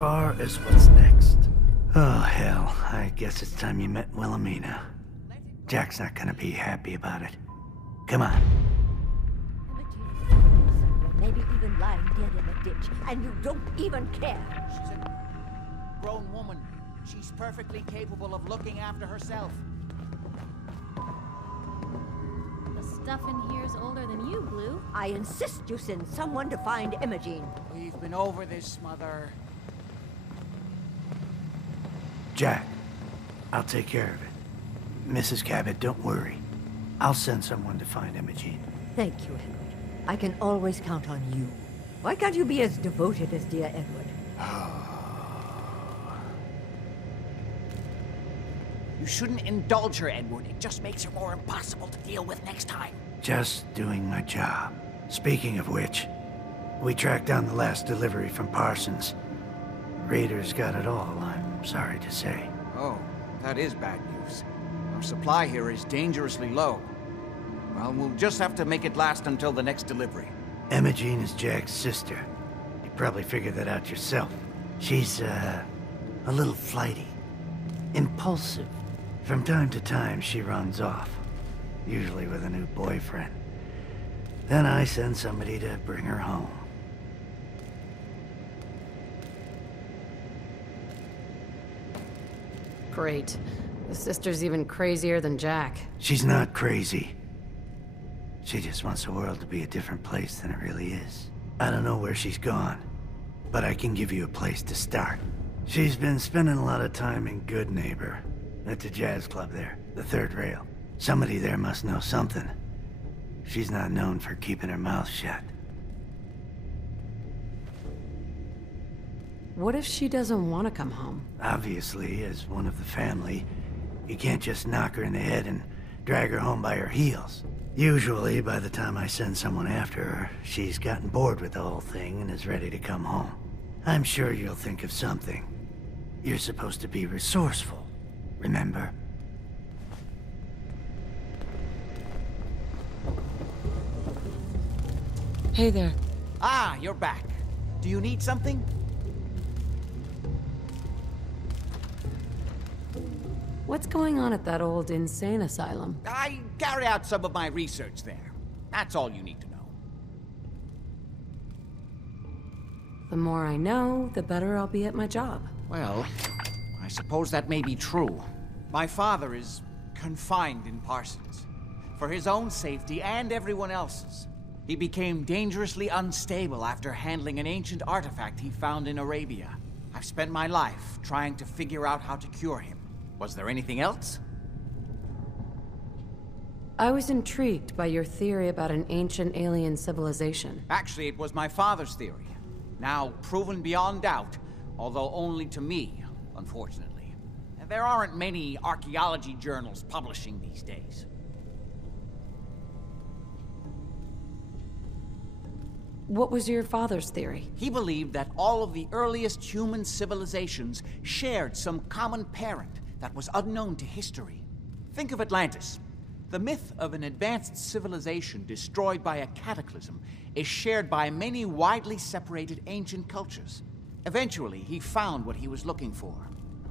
Far as what's next. Oh, hell. I guess it's time you met Wilhelmina. Jack's not gonna be happy about it. Come on. Maybe even lying dead in a ditch, and you don't even care. She's a grown woman. She's perfectly capable of looking after herself. The stuff in here's older than you, Blue. I insist you send someone to find Emogene. We've been over this, Mother. Jack, I'll take care of it. Mrs. Cabot, don't worry. I'll send someone to find Emogene. Thank you, Edward. I can always count on you. Why can't you be as devoted as dear Edward? You shouldn't indulge her, Edward. It just makes her more impossible to deal with next time. Just doing my job. Speaking of which, we tracked down the last delivery from Parsons. Raiders got it all, I'm sorry to say. Oh, that is bad news. Our supply here is dangerously low. Well, we'll just have to make it last until the next delivery. Emogene is Jack's sister. You probably figured that out yourself. She's, a little flighty. Impulsive. From time to time, she runs off. Usually with a new boyfriend. Then I send somebody to bring her home. Great. The sister's even crazier than Jack. She's not crazy. She just wants the world to be a different place than it really is. I don't know where she's gone, but I can give you a place to start. She's been spending a lot of time in Good Neighbor, at the jazz club there, the third rail. Somebody there must know something. She's not known for keeping her mouth shut. What if she doesn't want to come home? Obviously, as one of the family, you can't just knock her in the head and drag her home by her heels. Usually, by the time I send someone after her, she's gotten bored with the whole thing and is ready to come home. I'm sure you'll think of something. You're supposed to be resourceful, remember? Hey there. Ah, you're back. Do you need something? What's going on at that old insane asylum? I carry out some of my research there. That's all you need to know. The more I know, the better I'll be at my job. Well, I suppose that may be true. My father is confined in Parsons. For his own safety and everyone else's. He became dangerously unstable after handling an ancient artifact he found in Arabia. I've spent my life trying to figure out how to cure him. Was there anything else? I was intrigued by your theory about an ancient alien civilization. Actually, it was my father's theory. Now proven beyond doubt, although only to me, unfortunately. And there aren't many archaeology journals publishing these days. What was your father's theory? He believed that all of the earliest human civilizations shared some common parent that was unknown to history. Think of Atlantis. The myth of an advanced civilization destroyed by a cataclysm is shared by many widely separated ancient cultures. Eventually, he found what he was looking for.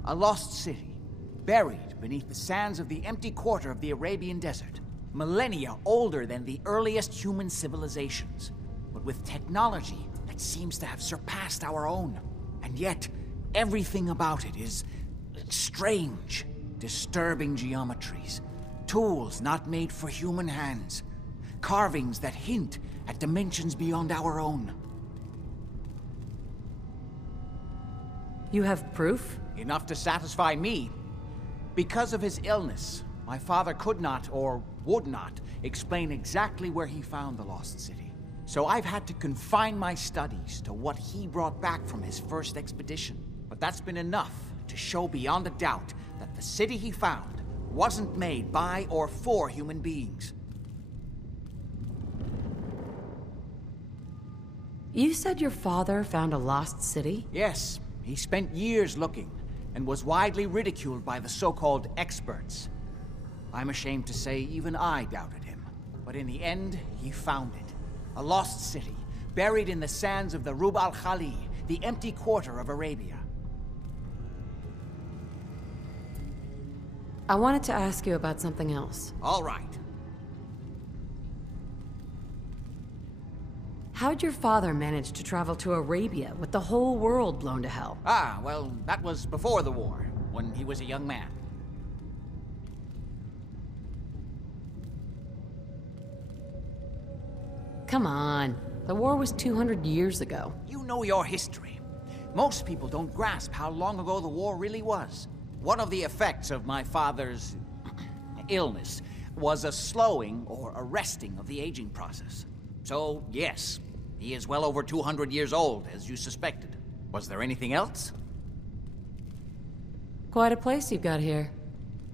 A lost city, buried beneath the sands of the empty quarter of the Arabian desert. Millennia older than the earliest human civilizations, but with technology that seems to have surpassed our own. And yet, everything about it is strange, disturbing geometries, tools not made for human hands, carvings that hint at dimensions beyond our own. You have proof? Enough to satisfy me. Because of his illness, my father could not, or would not, explain exactly where he found the lost city. So I've had to confine my studies to what he brought back from his first expedition. But that's been enough to show beyond a doubt that the city he found wasn't made by or for human beings. You said your father found a lost city? Yes, he spent years looking, and was widely ridiculed by the so-called experts. I'm ashamed to say even I doubted him. But in the end, he found it. A lost city, buried in the sands of the Rub al-Khali, the empty quarter of Arabia. I wanted to ask you about something else. All right. How'd your father manage to travel to Arabia with the whole world blown to hell? Ah, well, that was before the war, when he was a young man. Come on. The war was 200 years ago. You know your history. Most people don't grasp how long ago the war really was. One of the effects of my father's illness was a slowing or arresting of the aging process. So, yes, he is well over 200 years old, as you suspected. Was there anything else? Quite a place you've got here.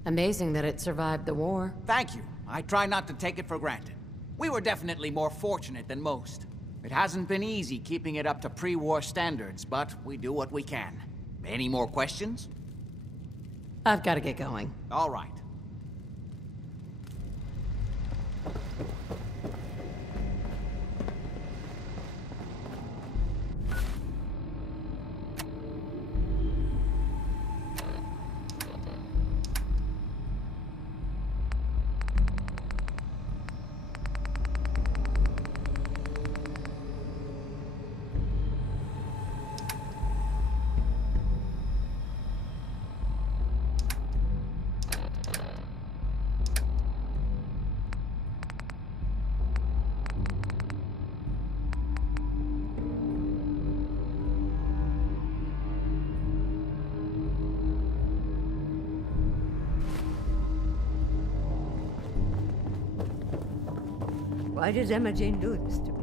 Amazing that it survived the war. Thank you. I try not to take it for granted. We were definitely more fortunate than most. It hasn't been easy keeping it up to pre-war standards, but we do what we can. Any more questions? I've got to get going. All right. Why does Emogene do this to me?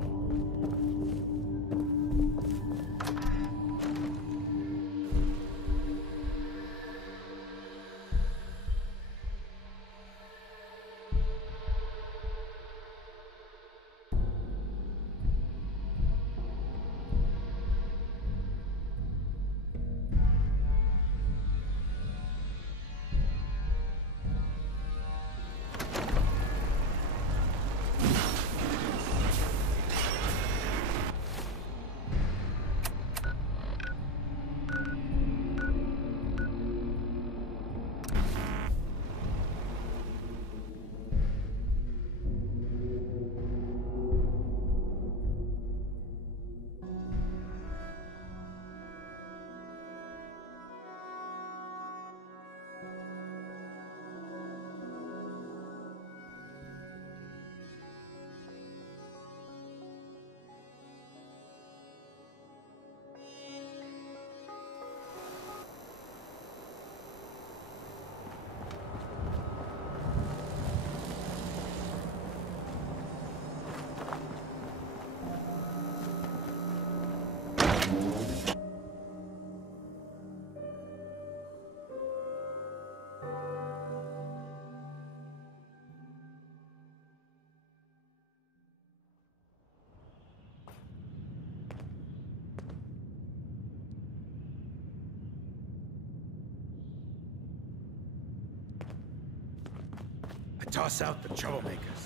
Toss out the troublemakers.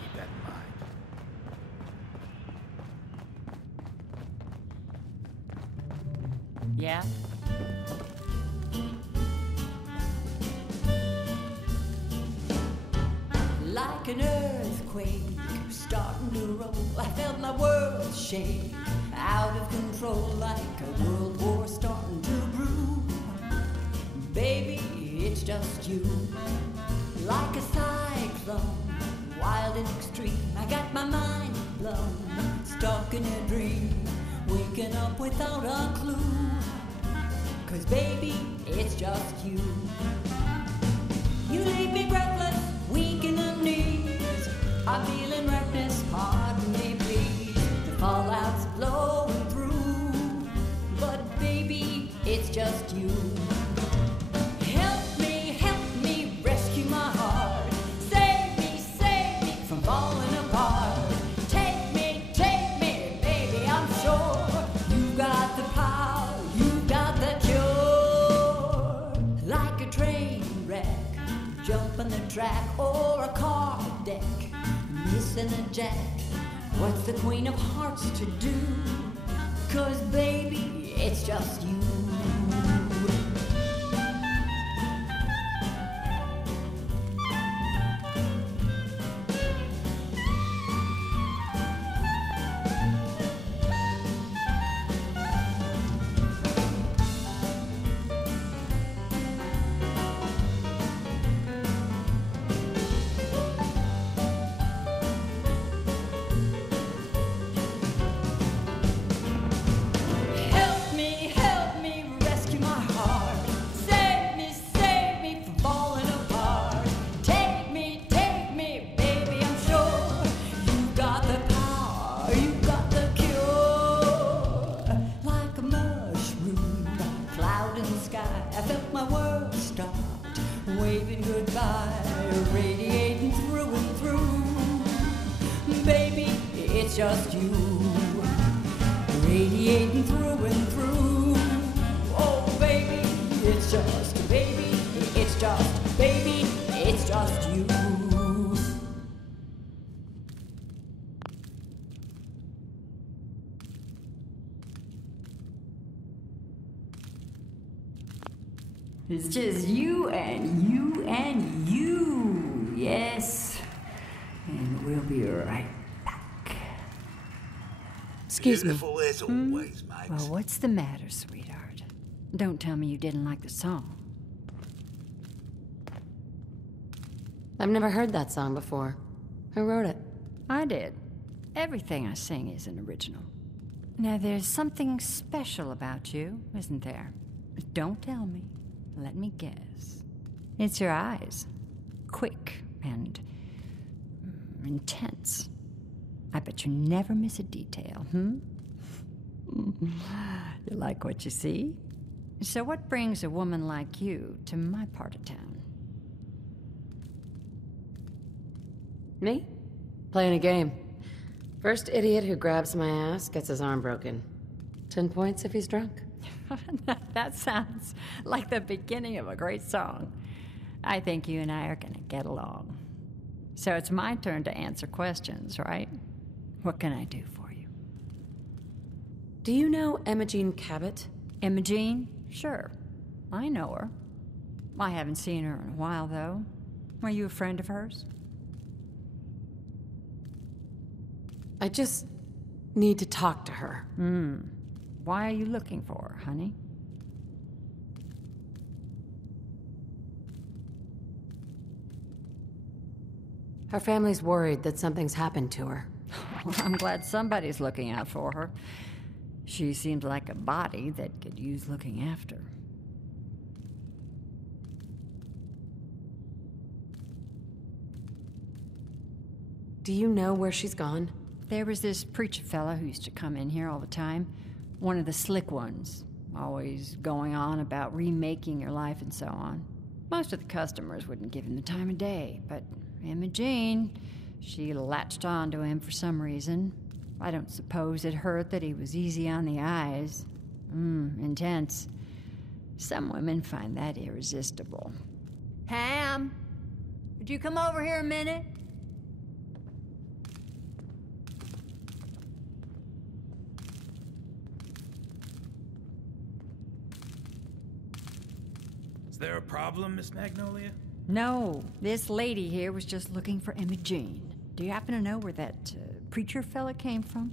Keep that in mind. Yeah? Like an earthquake starting to roll, I felt my world shake out of control, like a world war starting to brew. Baby, it's just you. Like a cyclone, wild and extreme, I got my mind blown, stuck in a dream, waking up without a clue. 'Cause baby, it's just you. You leave me breathless, weak in the knees, I'm feeling reckless, pardon me please. The fallout's blowing through, but baby, it's just you. Track or a car deck, missing a jack. What's the Queen of Hearts to do? 'cause baby, it's just you. Help me, rescue my heart. Save me from falling apart. Take me, baby, I'm sure you got the power, you got the cure. Like a mushroom, cloud in the sky, I felt my world start waving goodbye, radiating through and through. Baby, it's just you. Radiating through and through. Oh, baby, it's just, baby, it's just, baby, it's just you. It's just you and you and you. Yes. And we'll be right back. Excuse me. Beautiful as always, mate. Well, what's the matter, sweetheart? Don't tell me you didn't like the song. I've never heard that song before. Who wrote it? I did. Everything I sing is an original. Now, there's something special about you, isn't there? Don't tell me. Let me guess. It's your eyes. Quick and intense. I bet you never miss a detail, You like what you see? So what brings a woman like you to my part of town? Me? Playing a game. First idiot who grabs my ass gets his arm broken. 10 points if he's drunk. That sounds like the beginning of a great song. I think you and I are gonna get along. So it's my turn to answer questions, right? What can I do for you? Do you know Emogene Cabot? Emogene? Sure. I know her. I haven't seen her in a while, though. Are you a friend of hers? I just need to talk to her. Why are you looking for her, honey? Her family's worried that something's happened to her. Well, I'm glad somebody's looking out for her. She seems like a body that could use looking after. Do you know where she's gone? There was this preacher fella who used to come in here all the time. One of the slick ones. Always going on about remaking your life and so on. Most of the customers wouldn't give him the time of day, but Emogene, she latched on to him for some reason. I don't suppose it hurt that he was easy on the eyes. Intense. Some women find that irresistible. Ham, would you come over here a minute? Is there a problem, Miss Magnolia? No, this lady here was just looking for Emogene. Do you happen to know where that preacher fella came from?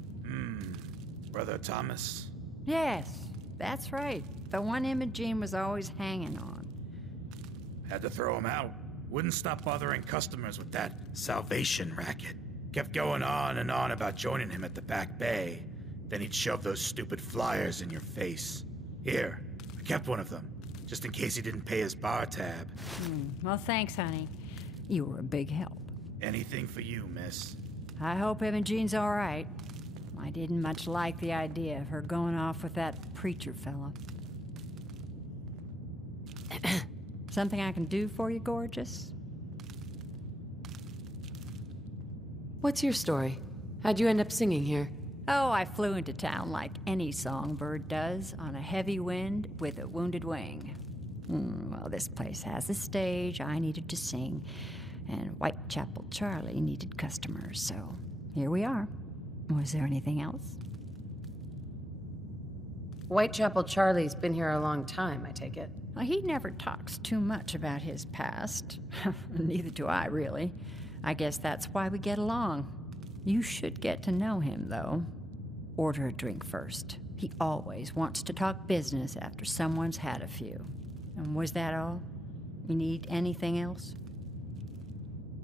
Brother Thomas? Yes, that's right. The one Emogene was always hanging on. Had to throw him out. Wouldn't stop bothering customers with that salvation racket. Kept going on and on about joining him at the back bay. Then he'd shove those stupid flyers in your face. Here, I kept one of them, just in case he didn't pay his bar tab. Well, thanks, honey. You were a big help. Anything for you, miss. I hope Emogene's all right. I didn't much like the idea of her going off with that preacher fella. Something I can do for you, gorgeous? What's your story? How'd you end up singing here? Oh, I flew into town like any songbird does, on a heavy wind with a wounded wing. Well, this place has a stage, I needed to sing, and Whitechapel Charlie needed customers, so here we are. Was there anything else? Whitechapel Charlie's been here a long time, I take it. Well, he never talks too much about his past. Neither do I, really. I guess that's why we get along. You should get to know him, though. Order a drink first. He always wants to talk business after someone's had a few. And was that all? You need anything else?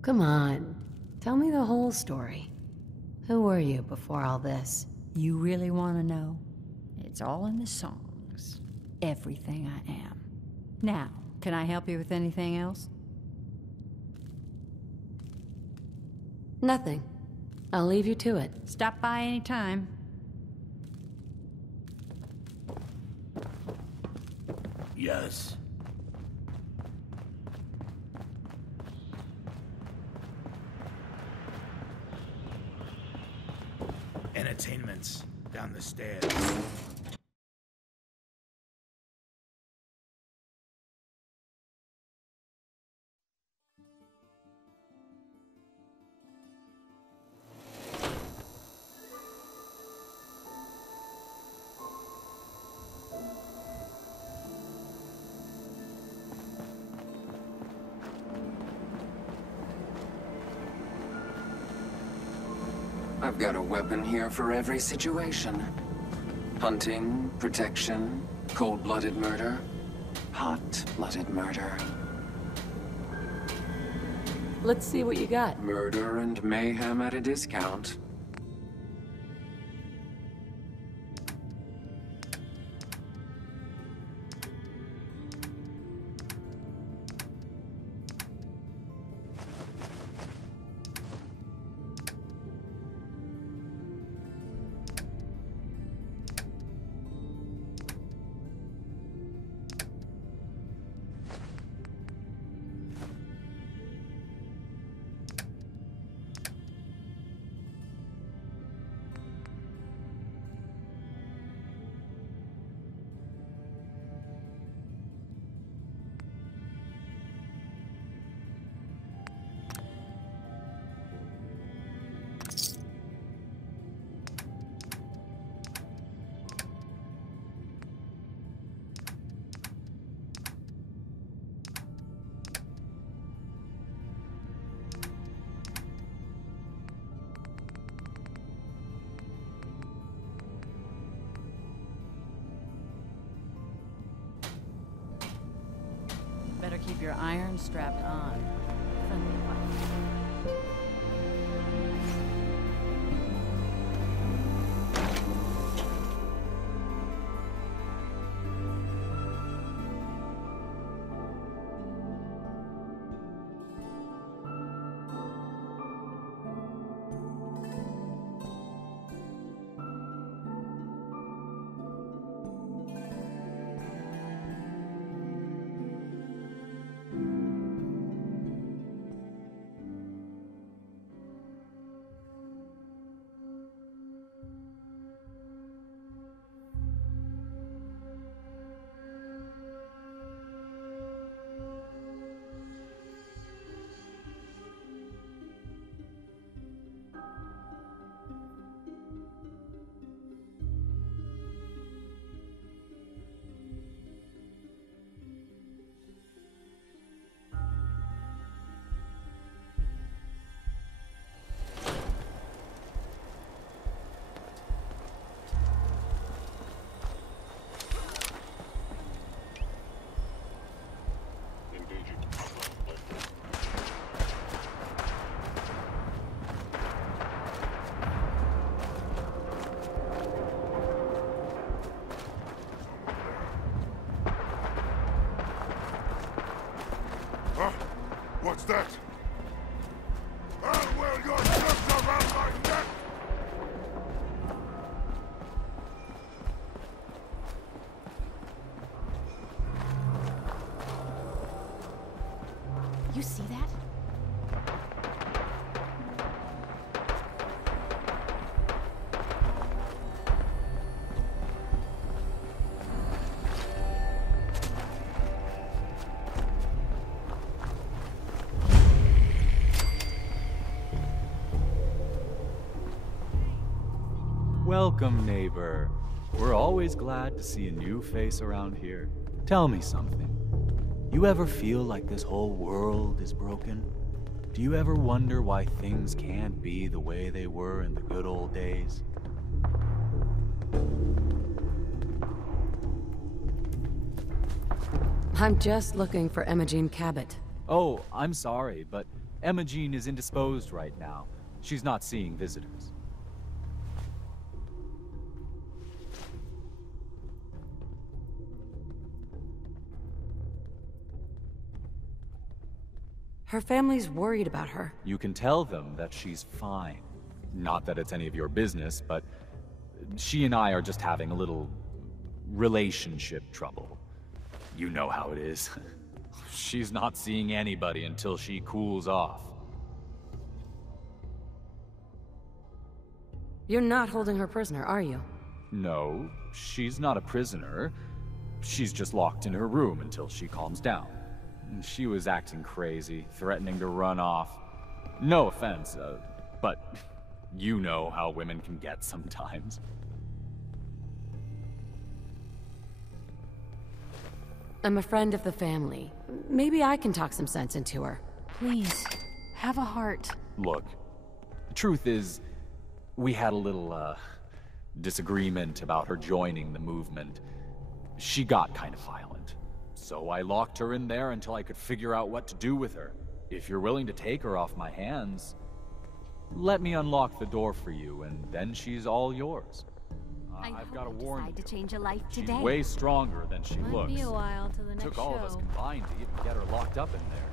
Come on. Tell me the whole story. Who were you before all this? You really want to know? It's all in the songs. Everything I am. Now, can I help you with anything else? Nothing. I'll leave you to it. Stop by any time. Yes. Entertainment's down the stairs. I've got a weapon here for every situation. Hunting, protection, cold-blooded murder, hot-blooded murder. Let's see what you got. Murder and mayhem at a discount. Better keep your iron strapped on. Friendly wife. What's that? I'll wear your shirt around my neck! You see that? Welcome, neighbor. We're always glad to see a new face around here. Tell me something. You ever feel like this whole world is broken? Do you ever wonder why things can't be the way they were in the good old days? I'm just looking for Emogene Cabot. Oh, I'm sorry, but Emogene is indisposed right now. She's not seeing visitors. Her family's worried about her. You can tell them that she's fine. Not that it's any of your business, but she and I are just having a little relationship trouble. You know how it is. She's not seeing anybody until she cools off. You're not holding her prisoner, are you? No, she's not a prisoner. She's just locked in her room until she calms down. She was acting crazy, threatening to run off. No offense, but you know how women can get sometimes. I'm a friend of the family. Maybe I can talk some sense into her. Please, have a heart. Look, the truth is, we had a little, disagreement about her joining the movement. She got kind of violent. So I locked her in there until I could figure out what to do with her. If you're willing to take her off my hands, let me unlock the door for you, and then she's all yours. I've got to warn you, to change a life she's today. way stronger than she Might looks. be a while till the next Took all of us show. combined to even get her locked up in there.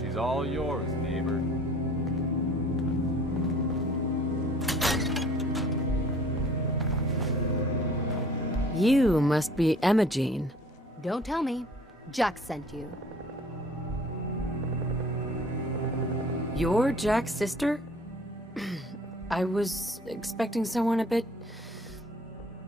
She's all yours, neighbor. You must be Emogene. Don't tell me. Jack sent you. You're Jack's sister? I was expecting someone a bit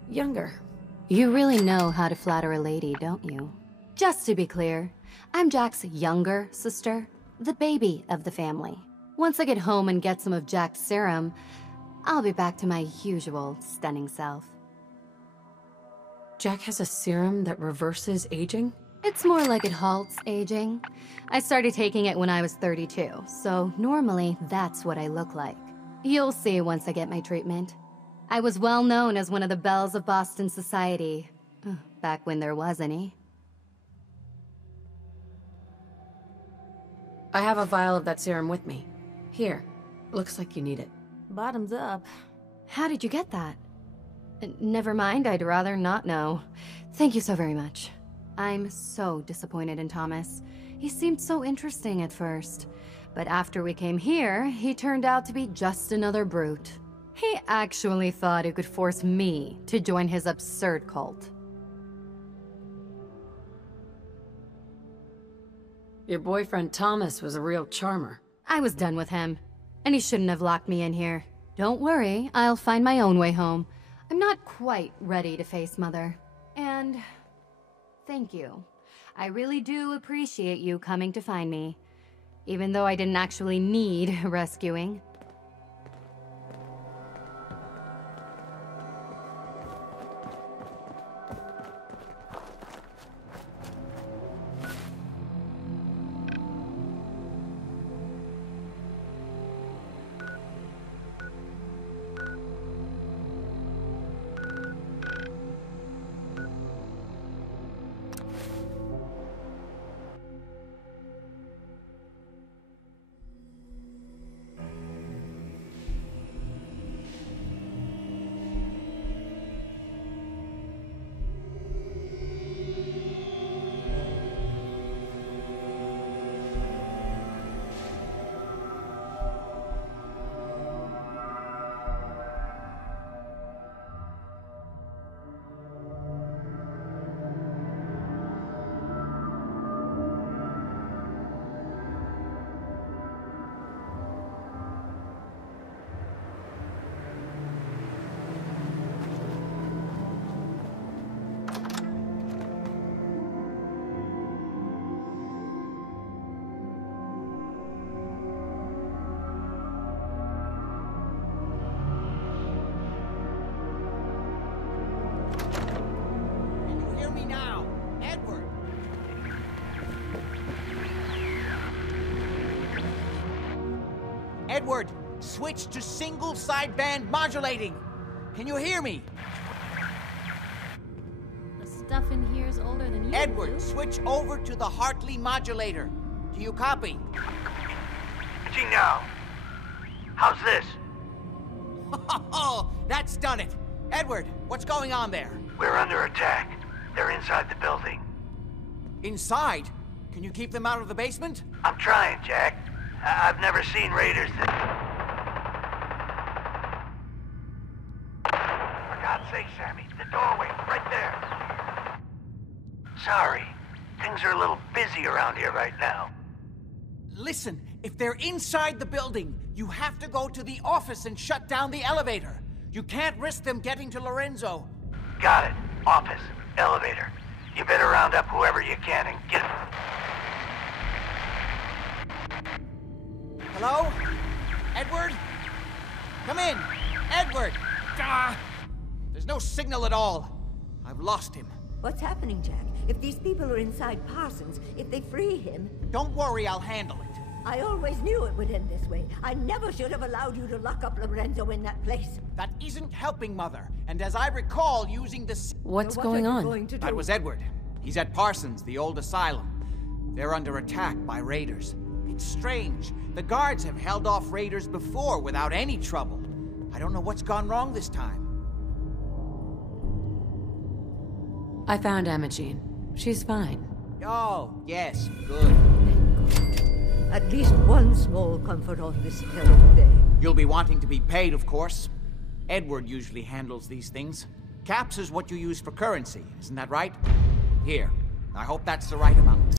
younger. You really know how to flatter a lady, don't you? Just to be clear, I'm Jack's younger sister, the baby of the family. Once I get home and get some of Jack's serum, I'll be back to my usual stunning self. Jack has a serum that reverses aging? It's more like it halts aging. I started taking it when I was 32, so normally that's what I look like. You'll see once I get my treatment. I was well known as one of the belles of Boston society, back when there was any. I have a vial of that serum with me. Here. Looks like you need it. Bottoms up. How did you get that? Never mind, I'd rather not know. Thank you so very much. I'm so disappointed in Thomas. He seemed so interesting at first. But after we came here, he turned out to be just another brute. He actually thought he could force me to join his absurd cult. Your boyfriend Thomas was a real charmer. I was done with him, and he shouldn't have locked me in here. Don't worry, I'll find my own way home. I'm not quite ready to face Mother. And thank you. I really do appreciate you coming to find me, even though I didn't actually need rescuing. me now! Edward! Edward, switch to single sideband modulating! Can you hear me? The stuff in here is older than you, Edward, Blue. switch over to the Hartley modulator. Do you copy? Gee, now. How's this? Oh, that's done it. Edward, what's going on there? We're under attack. They're inside the building. Inside? Can you keep them out of the basement? I'm trying, Jack. I've never seen raiders that... For God's sake, Sammy, the doorway, right there. Sorry. Things are a little busy around here right now. Listen, if they're inside the building, you have to go to the office and shut down the elevator. You can't risk them getting to Lorenzo. Got it. Office. Elevator. You better round up whoever you can and get... Hello? Edward? Come in! Edward! Ah! There's no signal at all. I've lost him. What's happening, Jack? If these people are inside Parsons, if they free him... Don't worry, I'll handle it. I always knew it would end this way. I never should have allowed you to lock up Lorenzo in that place. That isn't helping, Mother. And as I recall, using the... What's So what going are you on? going to do? That was Edward. He's at Parsons, the old asylum. They're under attack by raiders. It's strange. The guards have held off raiders before without any trouble. I don't know what's gone wrong this time. I found Emogene. She's fine. Oh, yes, good. At least one small comfort on this terrible day. You'll be wanting to be paid, of course. Edward usually handles these things. Caps is what you use for currency, isn't that right? Here, I hope that's the right amount.